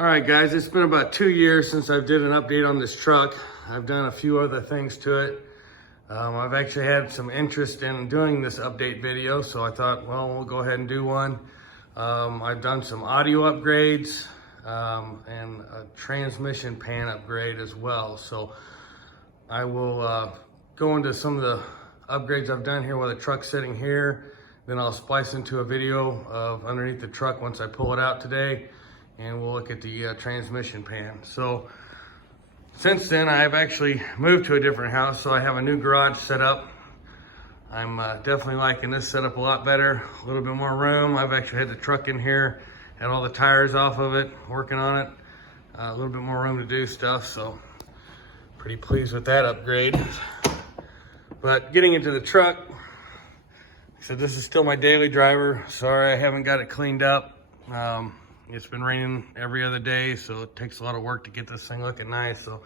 All right, guys, it's been about 2 years since I did an update on this truck. I've done a few other things to it. I've actually had some interest in doing this update video, so I thought, well, we'll go ahead and do one. I've done some audio upgrades and a transmission pan upgrade as well. So I will go into some of the upgrades I've done here while the truck's sitting here. Then I'll splice into a video of underneath the truck once I pull it out today, and we'll look at the transmission pan. So since then, I've actually moved to a different house, so I have a new garage set up. I'm definitely liking this setup a lot better, a little bit more room. I've actually had the truck in here, had all the tires off of it, working on it. A little bit more room to do stuff, so pretty pleased with that upgrade. But getting into the truck, so this is still my daily driver. Sorry I haven't got it cleaned up. It's been raining every other day, so it takes a lot of work to get this thing looking nice. So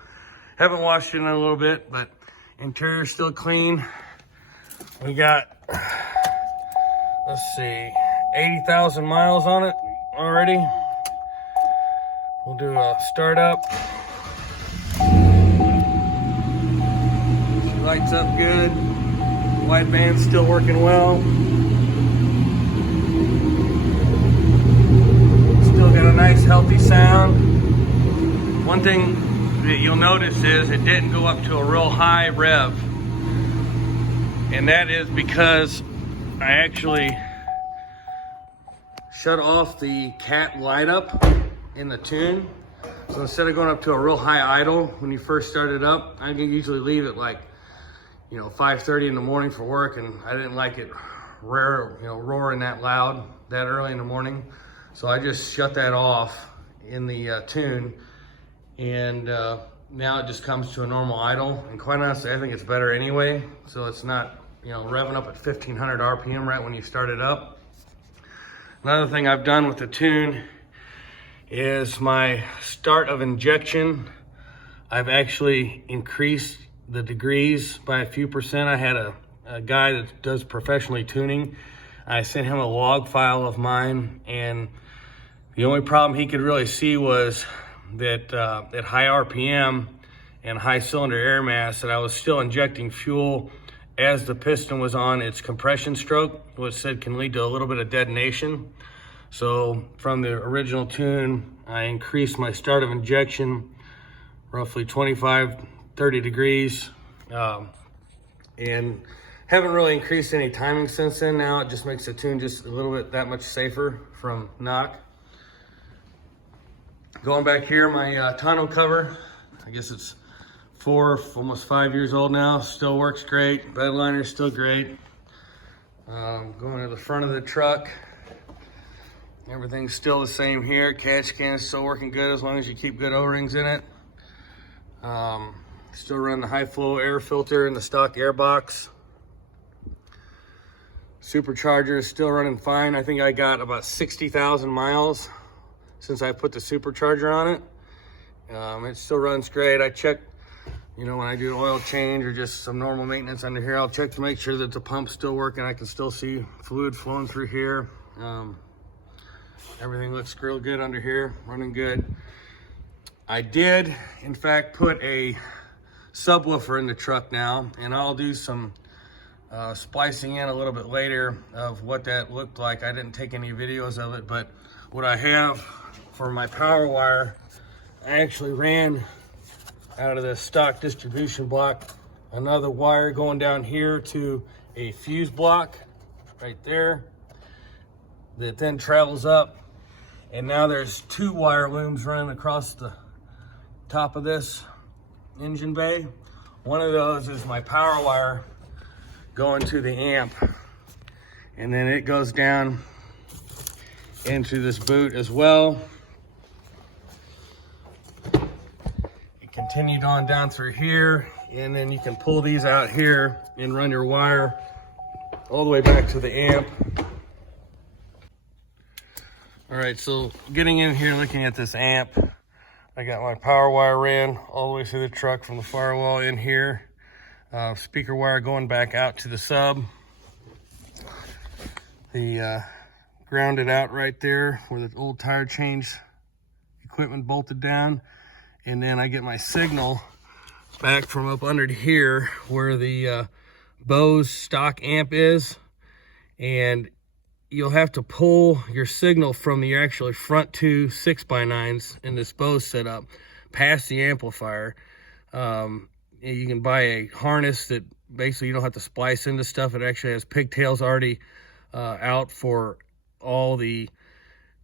haven't washed it in a little bit, but interior's still clean. We got, let's see, 80,000 miles on it already. We'll do a startup. Lights up good. Wideband's still working well. Still got a nice healthy sound. One thing that you'll notice is it didn't go up to a real high rev. And that is because I actually shut off the cat light up in the tune. So instead of going up to a real high idle when you first start it up, I can usually leave it like, 5:30 in the morning for work, and I didn't like it roaring that loud that early in the morning. So I just shut that off in the tune, and now it just comes to a normal idle. And quite honestly, I think it's better anyway. So it's not, revving up at 1500 RPM right when you start it up. Another thing I've done with the tune is my start of injection. I've actually increased the degrees by a few percent. I had a guy that does professionally tuning. I sent him a log file of mine, and the only problem he could really see was that at high RPM and high cylinder air mass, that I was still injecting fuel as the piston was on its compression stroke, which said can lead to a little bit of detonation. So from the original tune, I increased my start of injection roughly 25-30 degrees, and haven't really increased any timing since then. Now it just makes the tune just a little bit that much safer from knock. Going back here, my tonneau cover, I guess it's 4, almost 5 years old now, still works great. Bed liner's still great. Going to the front of the truck, everything's still the same here. Catch can is still working good as long as you keep good O-rings in it. Still run the high flow air filter in the stock air box. Supercharger is still running fine. I think I got about 60,000 miles since I put the supercharger on it. It still runs great. I check, when I do oil change or just some normal maintenance under here, I'll check to make sure that the pump's still working. I can still see fluid flowing through here. Everything looks real good under here, running good. I did, in fact, put a subwoofer in the truck now, and I'll do some splicing in a little bit later of what that looked like. I didn't take any videos of it, but what I have for my power wire, I actually ran out of the stock distribution block another wire going down here to a fuse block right there that then travels up, and now there's 2 wire looms running across the top of this engine bay. One of those is my power wire going to the amp, and then it goes down into this boot as well. It continued on down through here, and then you can pull these out here and run your wire all the way back to the amp. All right, so getting in here, looking at this amp, I got my power wire ran all the way through the truck from the firewall in here. Speaker wire going back out to the sub. The grounded out right there where the old tire change equipment bolted down, and then I get my signal back from up under here where the Bose stock amp is, and you'll have to pull your signal from the actually front two 6x9s in this Bose setup past the amplifier. You can buy a harness that basically you don't have to splice into stuff. It actually has pigtails already out for all the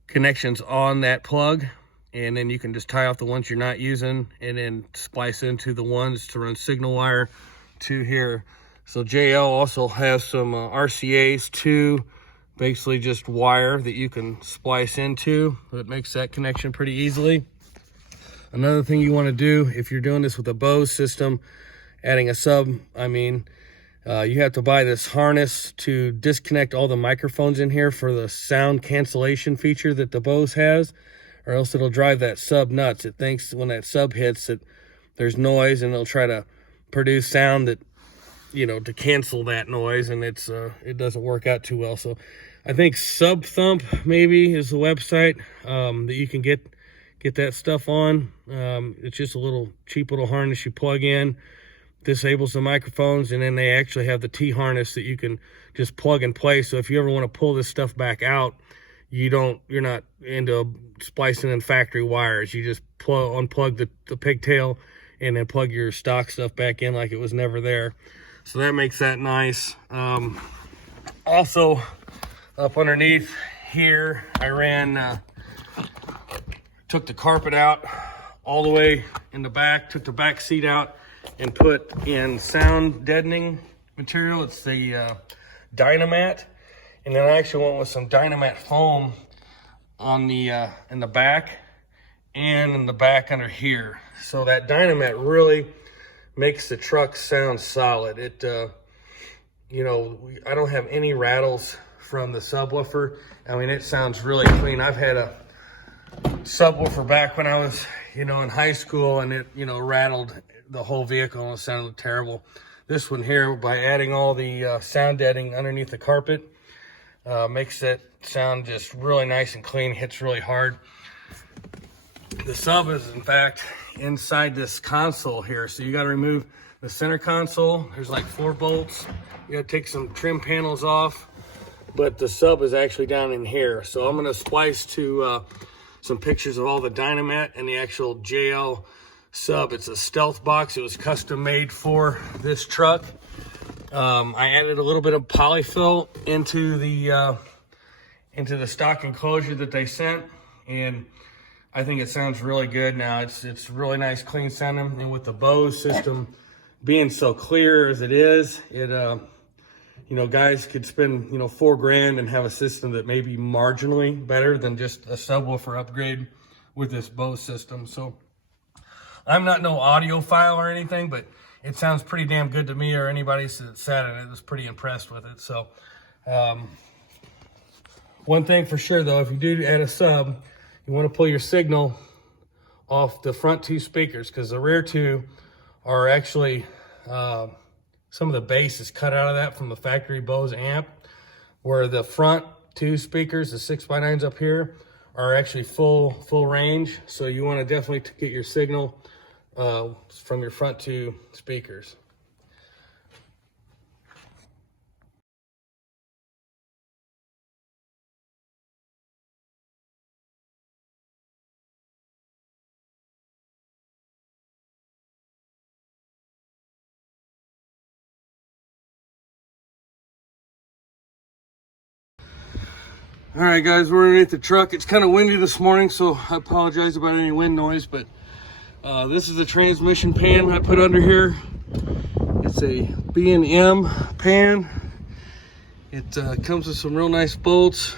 connections on that plug, and then you can just tie off the ones you're not using and then splice into the ones to run signal wire to here. So JL also has some RCAs too, basically just wire that you can splice into. It makes that connection pretty easily. Another thing you want to do if you're doing this with a Bose system, adding a sub, you have to buy this harness to disconnect all the microphones in here for the sound cancellation feature that the Bose has, or else it'll drive that sub nuts. It thinks when that sub hits that there's noise, and it'll try to produce sound that, to cancel that noise, and it doesn't work out too well. So I think Sub Thump maybe is the website that you can get that stuff on. It's just a little cheap little harness you plug in, disables the microphones, and then they actually have the T harness that you can just plug and play. So if you ever want to pull this stuff back out, you're not into splicing in factory wires. You just unplug the pigtail and then plug your stock stuff back in like it was never there. So that makes that nice. Also, up underneath here, I took the carpet out all the way in the back, took the back seat out, and put in sound deadening material. It's the Dynamat, and then I actually went with some Dynamat foam on the in the back and in the back under here. So that Dynamat really makes the truck sound solid. It I don't have any rattles from the subwoofer. It sounds really clean. I've had a subwoofer back when I was in high school, and it rattled the whole vehicle and it sounded terrible. This one here, by adding all the sound deadening underneath the carpet, makes that sound just really nice and clean, hits really hard. The sub is in fact inside this console here, so you got to remove the center console. There's like 4 bolts. You got to take some trim panels off, but the sub is actually down in here. So I'm going to splice to some pictures of all the Dynamat and the actual JL sub. It's a stealth box. It was custom made for this truck. I added a little bit of polyfill into the stock enclosure that they sent, and I think it sounds really good now. It's really nice, clean sounding, and with the Bose system being so clear as it is, guys could spend $4 grand and have a system that may be marginally better than just a subwoofer upgrade with this Bose system. So I'm not no audiophile or anything, but it sounds pretty damn good to me, or anybody that sat in it was pretty impressed with it. So one thing for sure though, if you do add a sub, you want to pull your signal off the front 2 speakers, because the rear 2 are actually some of the bass is cut out of that from the factory Bose amp, where the front 2 speakers, the 6x9s up here, are actually full range. So you want to definitely get your signal from your front 2 speakers. All right, guys, we're underneath the truck. It's kind of windy this morning, so I apologize about any wind noise, but this is the transmission pan I put under here. It's a B&M pan. It comes with some real nice bolts.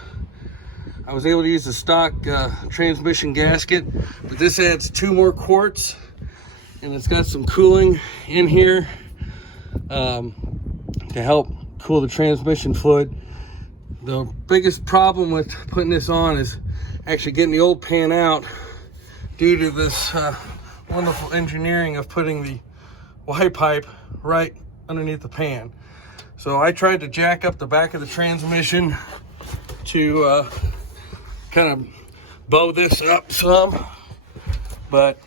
I was able to use the stock transmission gasket, but this adds 2 more quarts, and it's got some cooling in here to help cool the transmission fluid. The biggest problem with putting this on is actually getting the old pan out due to this wonderful engineering of putting the Y pipe right underneath the pan. So I tried to jack up the back of the transmission to kind of bow this up some, but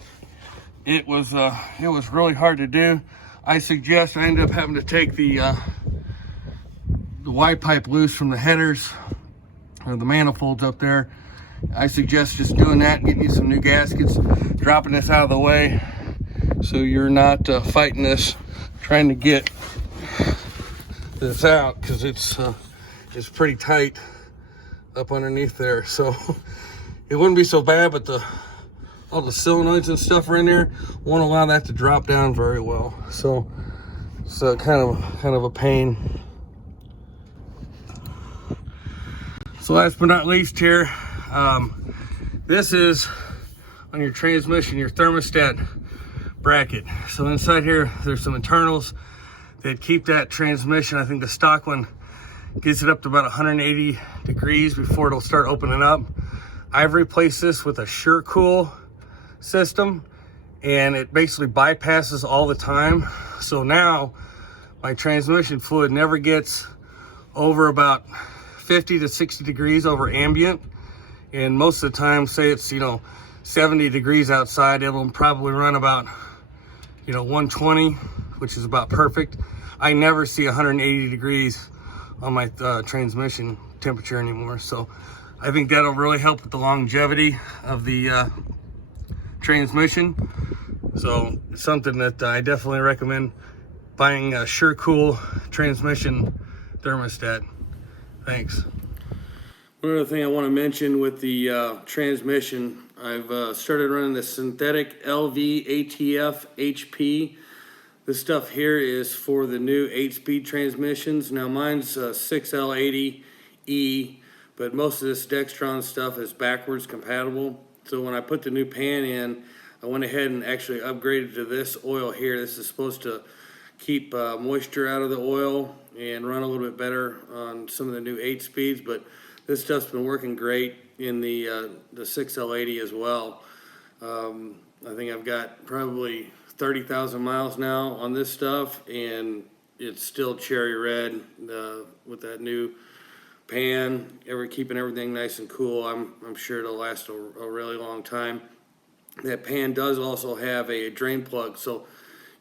it was really hard to do. I ended up having to take the Y pipe loose from the headers or the manifolds up there. I suggest just doing that and getting you some new gaskets, dropping this out of the way so you're not fighting this, trying to get this out, because it's pretty tight up underneath there. So it wouldn't be so bad, but all the solenoids and stuff are in there, won't allow that to drop down very well. So it's kind of a pain. So last but not least here, this is on your transmission, your thermostat bracket. So inside here, there's some internals that keep that transmission. I think the stock one gets it up to about 180 degrees before it'll start opening up. I've replaced this with a SureCool system, and it basically bypasses all the time. So now my transmission fluid never gets over about 50 to 60 degrees over ambient, and most of the time, say it's 70 degrees outside, it'll probably run about 120, which is about perfect. I never see 180 degrees on my transmission temperature anymore, so I think that'll really help with the longevity of the transmission. So it's something that I definitely recommend, buying a SureCool transmission thermostat. Thanks. One other thing I want to mention with the transmission, I've started running the synthetic LV ATF HP. This stuff here is for the new 8-speed transmissions. Now mine's 6L80E, but most of this Dextron stuff is backwards compatible. So when I put the new pan in, I went ahead and actually upgraded to this oil here. This is supposed to keep moisture out of the oil and run a little bit better on some of the new 8 speeds, but this stuff's been working great in the 6L80 as well. I think I've got probably 30,000 miles now on this stuff, and it's still cherry red with that new pan, keeping everything nice and cool. I'm sure it'll last a really long time. That pan does also have a drain plug, so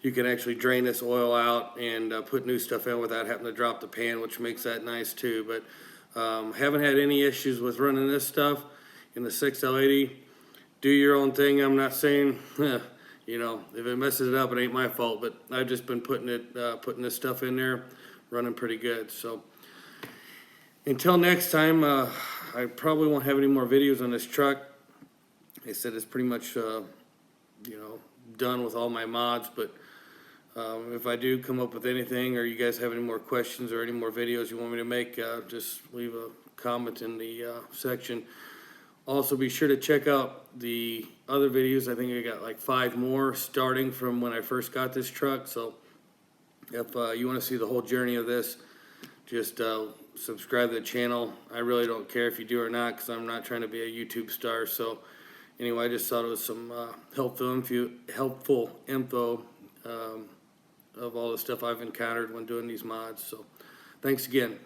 you can actually drain this oil out and put new stuff in without having to drop the pan, which makes that nice too. But haven't had any issues with running this stuff in the 6L80. Do your own thing. I'm not saying, if it messes it up, it ain't my fault. But I've just been putting this stuff in there, running pretty good. So until next time, I probably won't have any more videos on this truck. I said it's pretty much, done with all my mods, but if I do come up with anything, or you guys have any more questions or any more videos you want me to make, just leave a comment in the section. Also, be sure to check out the other videos. I think I got like 5 more starting from when I first got this truck. So if you want to see the whole journey of this, just subscribe to the channel. I really don't care if you do or not, because I'm not trying to be a YouTube star. So anyway, I just thought it was some helpful info of all the stuff I've encountered when doing these mods. So thanks again.